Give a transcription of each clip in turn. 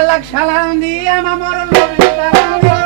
আল্লাহ সালাম দিয়া মামর নবী সালাম দিয়া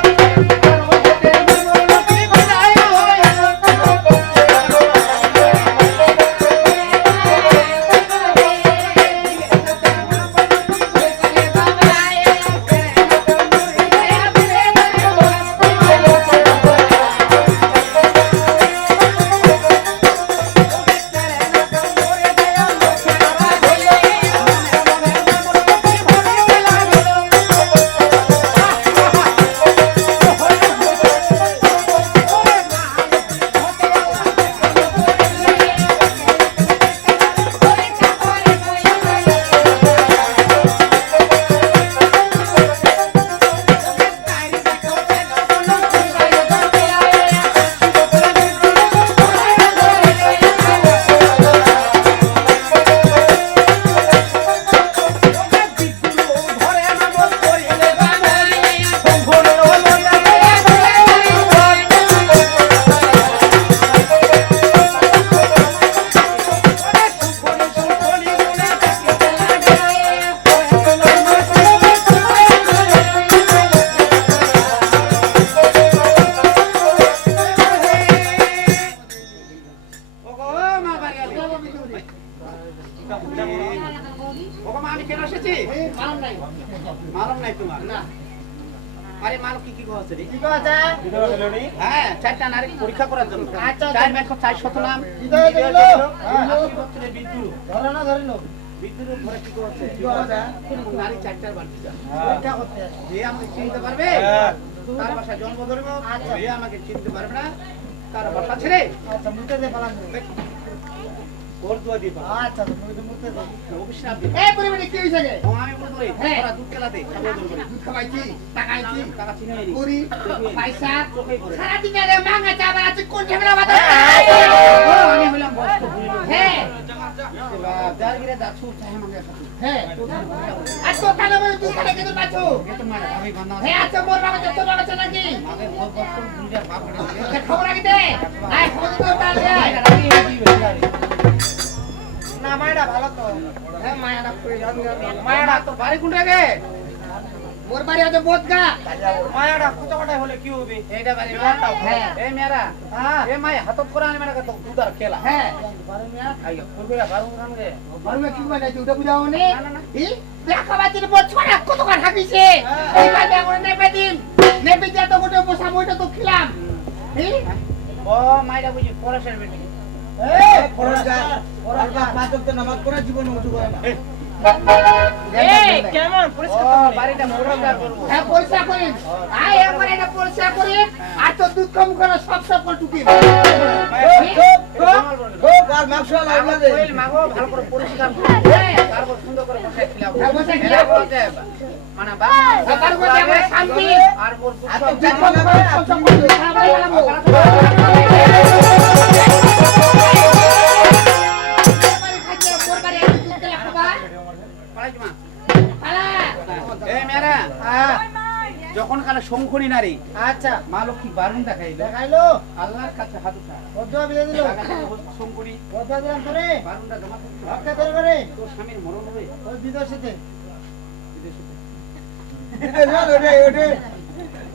পরীক্ষা করার জন্য নারী চারটার বাড়তি যে আমাকে চিনতে পারবে তার বাসায় জন্ম ধরবো, যে আমাকে চিনতে পারবে না তার বাসা ছেড়ে ওর দোয়া দিব। আচ্ছা অভিশাপ দিব। এই পরিবারে কি হইছে গে? আমি বলতো রে ওরা দুধ খেলাতে দুধ খাওয়াইছি, টাকা আইছি, টাকা চিনে নিনি পুরি পয়সা সারা দিন রে মাঙ্গা চাবা আছে কোন ঝগড়া বাদা। আমি হইলাম বয়স্ক বুড়ি লোক। হ্যাঁ জালগিরে দা ছুট চাই মাঙ্গা খাতু। হ্যাঁ আজ তো কানে বলে তুই কানে কেন পাছো? এত মারা ভাবি বান্দা। হ্যাঁ আচ্ছা মোর বাবা যত বাবা চানা কি? মাগে বহুত বয়স্ক বুড়ির বাপ রে। খবর আগে দে। আয় খবর তো তাল দে। রাগি হই না মায়াটা ভালো তো। হ্যাঁ মায়াটা কই জানি মায়াটা তো বাড়ি কোন রে? মোর বাড়ি আছে বোদগা। মায়াটা কতটা হলে কি হবে? এইটা বাড়ি মায়াটা। হ্যাঁ এই মেরা। হ্যাঁ এই মায়া হাতত করে আনি মেরা তো দুদার খেলা। হ্যাঁ বাড়ি মেয়া আইও কোন কইরা বারু খান গে। বারু মে কি বানাই ওটা বুঝাও নে? না না ই দেখা বাতির বড় ছড়া কত কার হাকিছে। এই কাজে আমরা নেবে দিন। নেবে দিয়া তো গোটে বসা মইটা তো খিলাম। ই ও মাইরা বুঝি পড়াশোনার বেটি। এই পড়াশোনা পড়াশোনা পাঁচতে নামাজ পড়া জীবন উঠু হয় না। এই কেমন পরিষ্কার করব? বাড়িটা পরিষ্কার করব। হ্যাঁ পরিষ্কার করেন। আয় একবার এটা পরিষ্কার করেন। আর তো দুধ কম করে সব করে টুকি। আর মাংস লাগবে না। ওই মাগো ভালো করে পরিষ্কার করব। তারপর সুন্দর করে বসাই খিলাও। হ্যাঁ বসাই খিলাও বলতে মানে বাবা তারপর আমরা শান্তি আর মোর দুধ কম করে সব করে খাবো। যখন কালে শঙ্করী নারী আচ্ছা মা লক্ষ্মী বারুন দেখাইলো আল্লাহর কাছে হাত উঠা বদুয়া বিয়ে দিল শঙ্করী বদুয়া দিলাম করে বারুনটা জমা করতে হক্কা ধরে করে তোর স্বামীর মরণ হবে ওই বিদেশেতে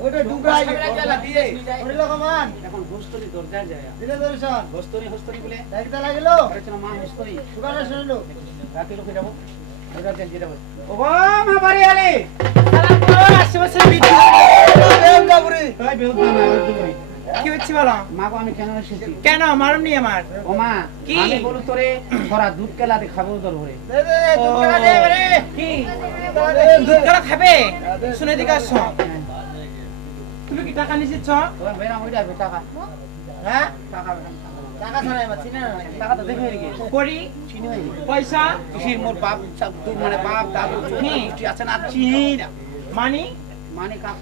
ওটা ডুবরাই গেলা দিয়ে ওরে লগমান এখন হোস্তরি দরজা যায় দিলে দর্শন হোস্তরি বলে দেখতে লাগিলো আরেকটা মা হোস্তরি সুগারে শুনলো রাতে লোকে যাব ওটা তেল দিয়ে দাও ও মা বাড়ি আলে সালাম করো আশেপাশে বিধি দেব বাবুরি ভাই বেহুদ না বেহুদ কি হচ্ছে বলো মাগো আমি কেন এসেছি কেন মারুমনি আমার ও মা আমি বলু তোরে তোরা দুধ কেলাতে খাবো তোর ঘরে দে দুধ কেলা দে রে কি দুধ কেলা খাবে শুনে দিকে আসো তুমি কি টাকা নিছিস তোমার বেরা মইরা টাকা হ্যাঁ টাকা ছাড়াই বা চিনে না টাকা তো দেখে রেখে করি চিনি হই পয়সা কিসির মোর বাপ সব মানে বাপ দাদু কি আছে না চিনি না মানি কাপ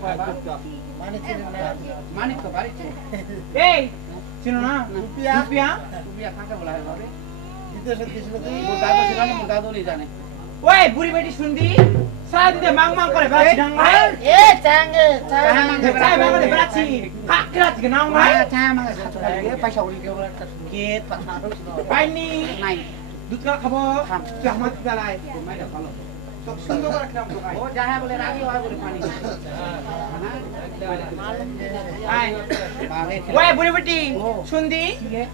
মানি চিনি না মানি তো বাড়িতে এই চিনো না রুপিয়া কাকে বলা হয় বাবা দ্বিতীয় সত্যি ছিল তো মোর দাদু ছিল না মোর দাদু নি জানে ওই বুড়ি বেটি শুনদি সারা দিতে মাং করে বাড়ি ডাঙ্গা এ চাঙ্গে চাই মাঙ্গে বাড়ি কাকরা থেকে নাও ভাই চাই মাঙ্গে খাতো লাগে পয়সা উড়ি কে বলে একটা গেট পানি নাই দুধ কা খাবো তুই আমার গালায় মাইরা ভালো তো সুন্দর করে খেলাম তো ও যাহা বলে রাগি হয় বলে পানি আয় ওই বুড়ি বেটি শুনদি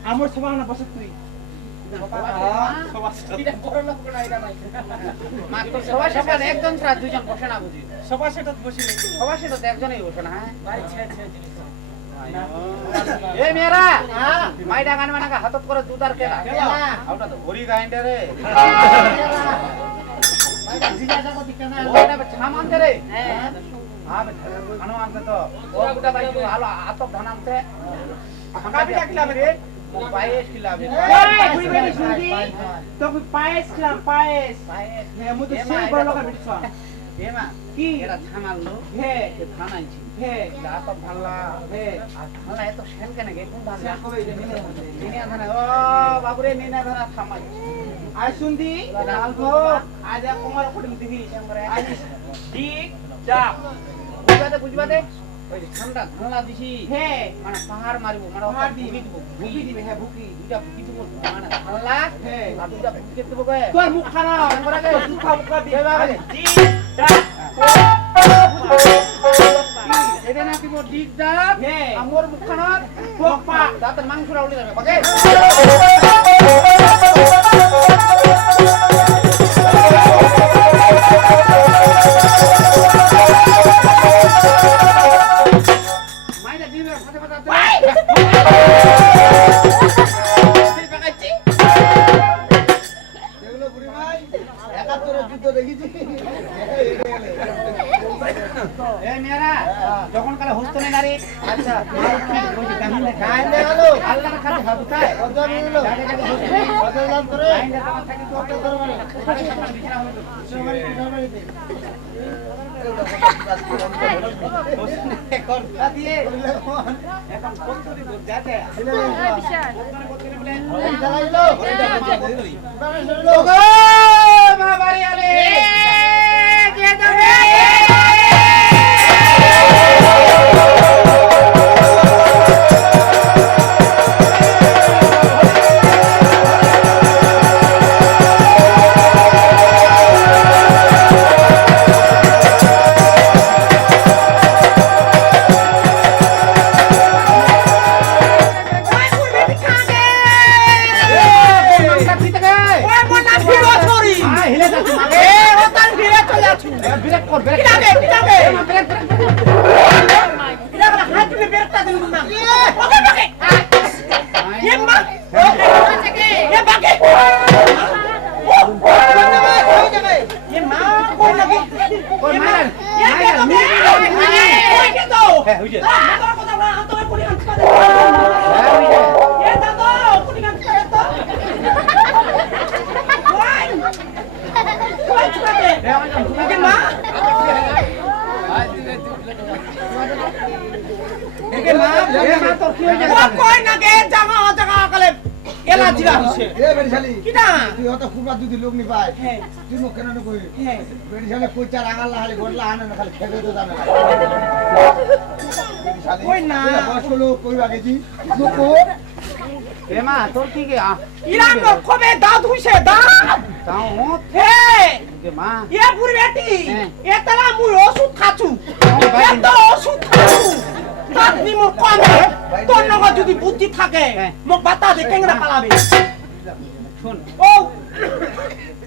আমার সবার না বসে তুই সবার সাথে একজন ছাড়া দুইজন বসে না বুঝি সবার সেটা বসে সবার সাথে তো একজনই বসে না এই মেয়েরা মাইডা গান মানা হাতত করে দুতার কেলা ওটা তো ঘড়ি গাইন্ডে রে ওটা ছাম আনতে রে আবে খানো আনতে তো ও গুটা ভাই ভালো আতপ ধান আনতে কাবি ডাকলা রে পায়েস খিলাবে ওই বুড়ি বেটি শুনদি তো পায়েস খেলাম পায়েস পায়েস হে মু তো সেই বড় লোকের বেটি সব এমা কি এরা থানাল লো হে ধান আনছি হে আতপ ভাল্লা হে আর ধানলা এত সেন কেন গে কোন ধান সে কবে যে মিলে নিনা ধান ও বাবুরে নিনা ধান থামাই আই শুনদি লালগো আজ কোমর পড়ি দিবি আজ ঠিক যা বুঝবাতে ওই ঠান্ডা ধানলা দিছি হে মানে পাহাড় মারিব মানে পাহাড় ভুগি দিবি দিব ভুগি দিবি হে ভুগি দুইটা ভুগি দিব মানে ধানলা হে আর দুইটা ভুগি দিব গে তোর মুখ খানা তোর মুখ খাবো এ বাবা রে। ঠিক যা এটা না দিব ডিগ ডাব হে আমর মুখখানত পোকপা দাঁতের মাংসরা উড়ে যাবে ওকে মাইরা দিবে ফাতে ফাতে এগুলো বুড়ি ভাই 71 যুদ্ধ দেখেছি এই মেয়েরা যখন কালে হস্ত নেই নারী আচ্ছা ওই যে কাহিনী কাহিনী গেল। আল্লাহর কাছে হাবু তাই কত নিল জায়গা জায়গা হস্ত নেই কত লাভ করে কাহিনী তোমার থাকি তো একটা ধরে মানে বিছানা হলো সবাই সবাইতে করতা দিয়ে এখন কতরি যাতে চালাইলো ওগো মা বাড়ি আলে কে যাবে এ বেড়িশালি তুই অত ফুবা যদি লোক নি পায় তুই মুখ কেন কই বেড়িশালি কইটা রাঙাল না খালি গড়লা আনে না খালি খেতে তো জানে না বেড়িশালি কই না। বয়স্ক লোক কইবা গেছি লোক এমা তোর কি গে ইরাম কবে দাঁত হইছে দাঁত তাও হে গে মা এ বুড়ি বেটি হ্যাঁ। এতলা মুই ওষুধ খাচু ভাই। এত ওষুধ খাচু তাত নি মোর কমে তোর নগর যদি বুদ্ধি থাকে হ্যাঁ। মোক বাতা দে কেংরা পালাবে শুন ও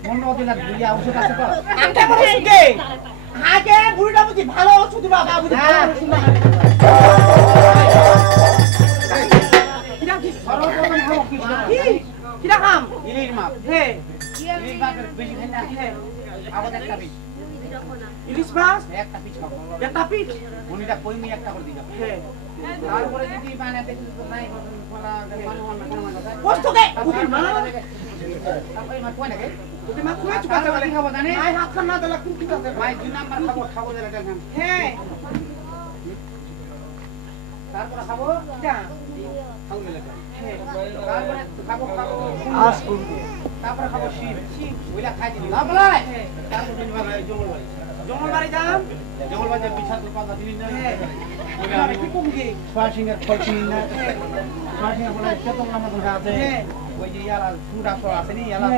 মন দিলা দিয়া ওষুধ আছে তো আগে বড় সুগে আগে বুড়িটা বুঝি ভালো ওষুধ দিবা বাবা বুঝি ভালো হ্যাঁ। ওষুধ না কিরা কি সর্বপ্রথম খাবো কি কি কিরা খাম ইলিশ মাছ হে ইলিশ মাছ বেশি খাই না হে আবার একটা পিস ইলিশ মাছ একটা পিস খাবো একটা পিঠ উনিটা কই মি একটা করে দিলাম হে তারপরে যদি মানে দেখি তো নাই ফলা মানুষ না কোনো কথা কষ্টকে বুঝি মা তারপরে মা কোন নাকি বুঝি মা কুয়া চুপা তারপরে কি খাবো জানি আই হাত খানা দিলা কুকি দাও মাই দুই নাম্বার খাবো খাবো যেটা খাম হে তারপরে খাবো যা খাবো যেটা হে তারপরে খাবো আস কোন তারপরে খাবো শিব ওইলা খাই দিবি না বলাই তারপরে জঙ্গল বাড়ি জঙ্গলবাড়ি যাম জঙ্গলবাজার বিশাল পাতা দিন না হ্যাঁ বলে কি কম কি সোয়াসিংয়ের ফল চিনি না সোয়াসিংয়ের বলে কত নাম আছে হ্যাঁ ওই যে ইয়ালা সুডা সর আছে নি ইয়ালা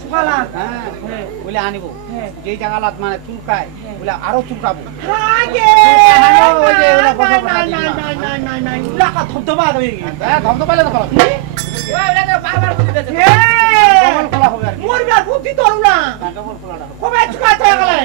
সুকালা হ্যাঁ হ্যাঁ বলে আনিব হ্যাঁ যেই জায়গালাত মানে চুলকায় বলে আরো চুলকাবো আগে ওই যে ওরা কথা নাই উলাকা ধবধবা হয়ে গেছে হ্যাঁ ধমধ পাইলে তো ভালো ওই ওটা তো বারবার বুঝি দিতেছে ডবল খোলা হবে আর কি মোর বিয়ার বুদ্ধি তোর না ডবল খোলাটা কবে চুকা চলে গেলে